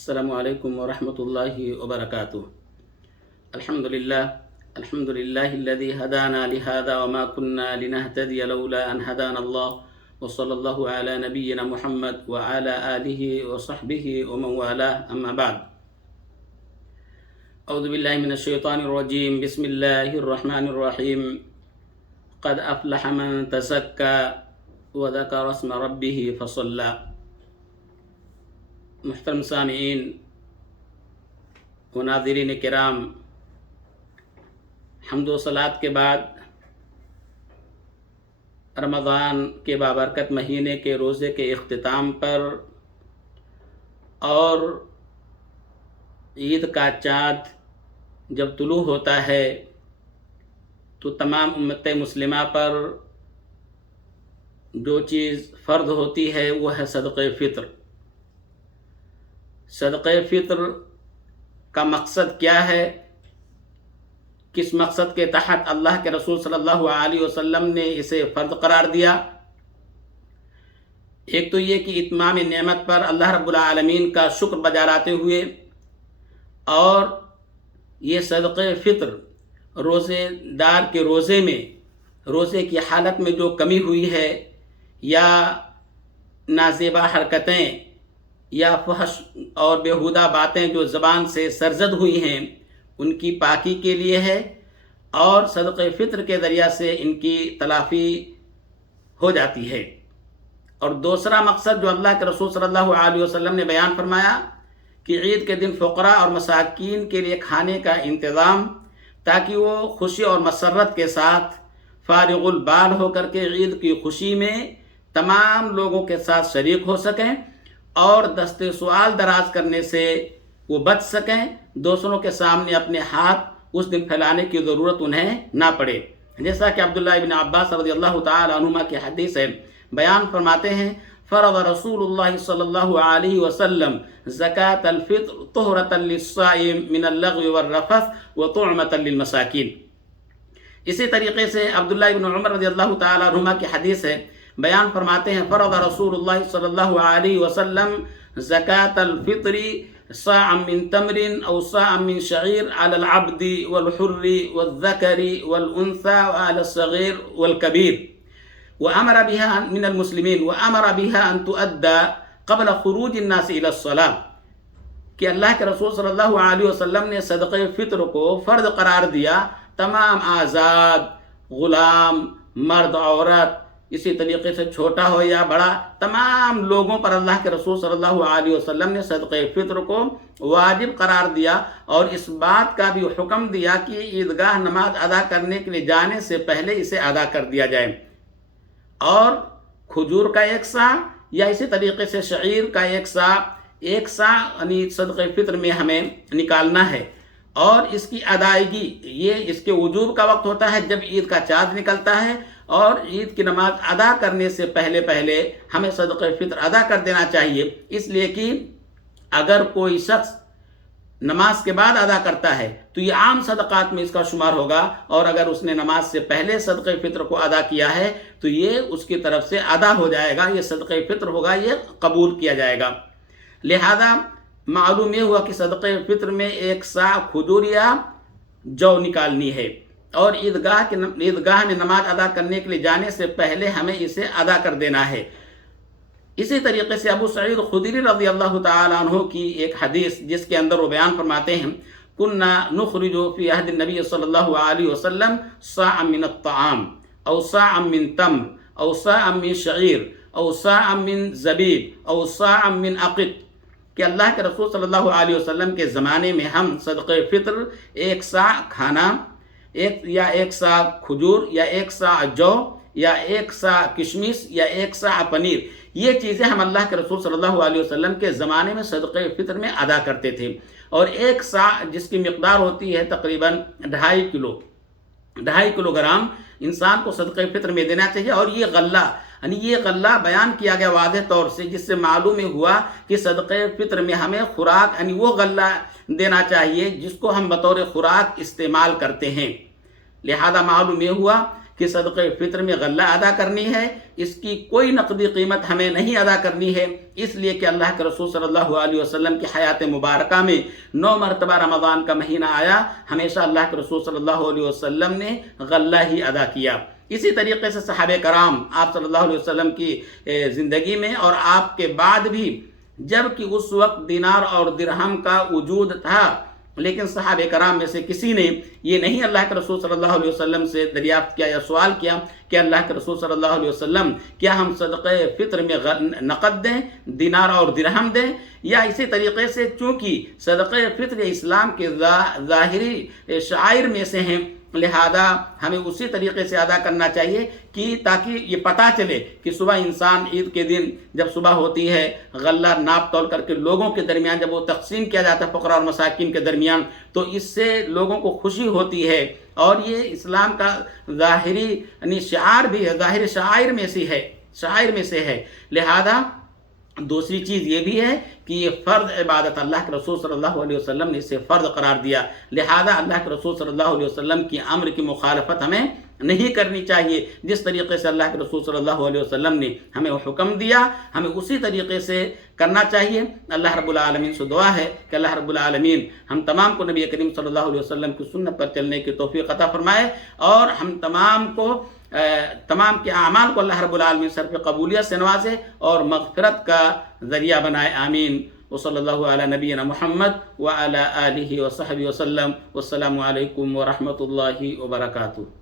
السلام علیکم ورحمۃ اللہ وبرکاتہ۔ الحمد للہ الذی ہدانا لہذا وما كنا لنهتدی لولا ان ہدانا اللہ وصلی اللہ علی نبینا محمد وعلی آلہ وصحبہ ومن والاه اما بعد۔ اعوذ باللہ من الشیطان الرجیم، بسم اللہ الرحمن الرحیم۔ قد افلح من تزکا وذکر اسم ربہ فصلی۔ محترم سامعین و ناظرین کرام، حمد و صلات کے بعد رمضان کے بابرکت مہینے کے روزے کے اختتام پر اور عید کا چاند جب طلوع ہوتا ہے تو تمام امت مسلمہ پر جو چیز فرض ہوتی ہے وہ ہے صدقہ فطر۔ صدقہ فطر کا مقصد کیا ہے؟ کس مقصد کے تحت اللہ کے رسول صلی اللہ علیہ وسلم نے اسے فرض قرار دیا؟ ایک تو یہ کہ اتمام نعمت پر اللہ رب العالمین کا شکر بجا لاتے ہوئے، اور یہ صدقہ فطر روزے دار کے روزے میں، روزے کی حالت میں جو کمی ہوئی ہے یا نازیبا حرکتیں یا فحش اور بیہودہ باتیں جو زبان سے سرزد ہوئی ہیں ان کی پاکی کے لیے ہے، اور صدقہ فطر کے ذریعہ سے ان کی تلافی ہو جاتی ہے۔ اور دوسرا مقصد جو اللہ کے رسول صلی اللہ علیہ وسلم نے بیان فرمایا کہ عید کے دن فقراء اور مساکین کے لیے کھانے کا انتظام، تاکہ وہ خوشی اور مسرت کے ساتھ فارغ البال ہو کر کے عید کی خوشی میں تمام لوگوں کے ساتھ شریک ہو سکیں اور دست سوال دراز کرنے سے وہ بچ سکیں، دوسروں کے سامنے اپنے ہاتھ اس دن پھیلانے کی ضرورت انہیں نہ پڑے۔ جیسا کہ عبداللہ ابن عباس رضی اللہ تعالی عنہما کی حدیث ہے، بیان فرماتے ہیں، فرض رسول اللہ صلی اللہ علیہ وسلم زکاة الفطر طہرۃ للصائم من اللغو والرفث وطعمۃ للمساکین۔ اسی طریقے سے عبداللہ ابن عمر رضی اللہ تعالی عنہما کی حدیث ہے، بیان فرماتے ہیں، فرض رسول اللہ صلی اللہ علیہ وسلم زکاة الفطر صاعا من تمر او صاعا من شعیر علی العبد والحر والذکر والانثى وعلى الصغیر والکبیر، وامر بها من المسلمین وامر بها ان تؤدى قبل خروج الناس الى الصلاة، کہ اللہ کے رسول صلی اللہ علیہ وسلم نے صدقہ فطر کو فرض قرار دیا تمام آزاد، غلام، مرد، عورت، اسی طریقے سے چھوٹا ہو یا بڑا، تمام لوگوں پر اللہ کے رسول صلی اللہ علیہ وسلم نے صدقہ فطر کو واجب قرار دیا، اور اس بات کا بھی حکم دیا کہ عیدگاہ نماز ادا کرنے کے لیے جانے سے پہلے اسے ادا کر دیا جائے، اور کھجور کا 1 سا یا اسی طریقے سے شعیر کا 1 سا یعنی صدقہ فطر میں ہمیں نکالنا ہے، اور اس کی ادائیگی، یہ اس کے وجوب کا وقت ہوتا ہے جب عید کا چاند نکلتا ہے، اور عید کی نماز ادا کرنے سے پہلے ہمیں صدقہ فطر ادا کر دینا چاہیے، اس لیے کہ اگر کوئی شخص نماز کے بعد ادا کرتا ہے تو یہ عام صدقات میں اس کا شمار ہوگا، اور اگر اس نے نماز سے پہلے صدقہ فطر کو ادا کیا ہے تو یہ اس کی طرف سے ادا ہو جائے گا، یہ صدقہ فطر ہوگا، یہ قبول کیا جائے گا۔ لہذا معلوم یہ ہوا کہ صدقہ فطر میں 1 سا کھجور یا جو نکالنی ہے، اور عیدگاہ میں نماز ادا کرنے کے لیے جانے سے پہلے ہمیں اسے ادا کر دینا ہے۔ اسی طریقے سے ابو سعید خدری رضی اللہ تعالی عنہ کی ایک حدیث جس کے اندر وہ بیان فرماتے ہیں، کننا نخرج فی عہد النبی صلی اللہ علیہ وسلم صاعا من الطعام او صاعا من تمر او صاعا من شعیر او صاعا من زبیب او صاعا من عقد، کہ اللہ کے رسول صلی اللہ علیہ وسلم کے زمانے میں ہم صدقہ فطر 1 سا کھانا، یا 1 سا کھجور یا 1 سا جو یا 1 سا کشمش یا 1 سا پنیر، یہ چیزیں ہم اللہ کے رسول صلی اللہ علیہ وسلم کے زمانے میں صدقہ فطر میں ادا کرتے تھے، اور 1 سا جس کی مقدار ہوتی ہے تقریباً 2.5 کلو گرام انسان کو صدقہ فطر میں دینا چاہیے۔ اور یہ غلہ بیان کیا گیا واضح طور سے، جس سے معلوم ہوا کہ صدقہ فطر میں ہمیں خوراک یعنی وہ غلہ دینا چاہیے جس کو ہم بطور خوراک استعمال کرتے ہیں۔ لہذا معلوم یہ ہوا کہ صدقہ فطر میں غلہ ادا کرنی ہے، اس کی کوئی نقدی قیمت ہمیں نہیں ادا کرنی ہے، اس لیے کہ اللہ کے رسول صلی اللہ علیہ وسلم کی حیات مبارکہ میں 9 مرتبہ رمضان کا مہینہ آیا، ہمیشہ اللہ کے رسول صلی اللہ علیہ وسلم نے غلہ ہی ادا کیا۔ اسی طریقے سے صحابہ کرام آپ صلی اللہ علیہ وسلم کی زندگی میں اور آپ کے بعد بھی، جب کہ اس وقت دینار اور درہم کا وجود تھا، لیکن صحابہ کرام میں سے کسی نے یہ نہیں اللہ کے رسول صلی اللہ علیہ وسلم سے دریافت کیا یا سوال کیا کہ اللہ کے رسول صلی اللہ علیہ وسلم کیا ہم صدقہ فطر میں نقد دیں، دینار اور درہم دیں، یا اسی طریقے سے چونکہ صدقہ فطر اسلام کے ظاہری شعائر میں سے ہیں، لہذا ہمیں اسی طریقے سے ادا کرنا چاہیے کہ تاکہ یہ پتہ چلے کہ صبح انسان عید کے دن جب صبح ہوتی ہے غلہ ناپ تول کر کے لوگوں کے درمیان جب وہ تقسیم کیا جاتا ہے فقراء اور مساکین کے درمیان، تو اس سے لوگوں کو خوشی ہوتی ہے، اور یہ اسلام کا ظاہری یعنی شعار بھی ہے، ظاہری شعائر میں سے ہے۔ لہذا دوسری چیز یہ بھی ہے کہ یہ فرض عبادت اللہ کے رسول صلی اللہ علیہ وسلم نے اسے فرض قرار دیا، لہذا اللہ کے رسول صلی اللہ علیہ وسلم کی امر کی مخالفت ہمیں نہیں کرنی چاہیے۔ جس طریقے سے اللہ کے رسول صلی اللہ علیہ وسلم نے ہمیں حکم دیا، ہمیں اسی طریقے سے کرنا چاہیے۔ اللہ رب العالمین سے دعا ہے کہ اللہ رب العالمین ہم تمام کو نبی کریم صلی اللہ علیہ وسلم کی سنت پر چلنے کی توفیق عطا فرمائے، اور ہم تمام کے اعمال کو اللہ رب العالمین سر پہ قبولیت سے نوازے اور مغفرت کا ذریعہ بنائے، آمین۔ وصلی اللہ علی نبینا محمد وعلی آلہ وصحبہ وسلم، والسلام علیکم ورحمۃ اللہ وبرکاتہ۔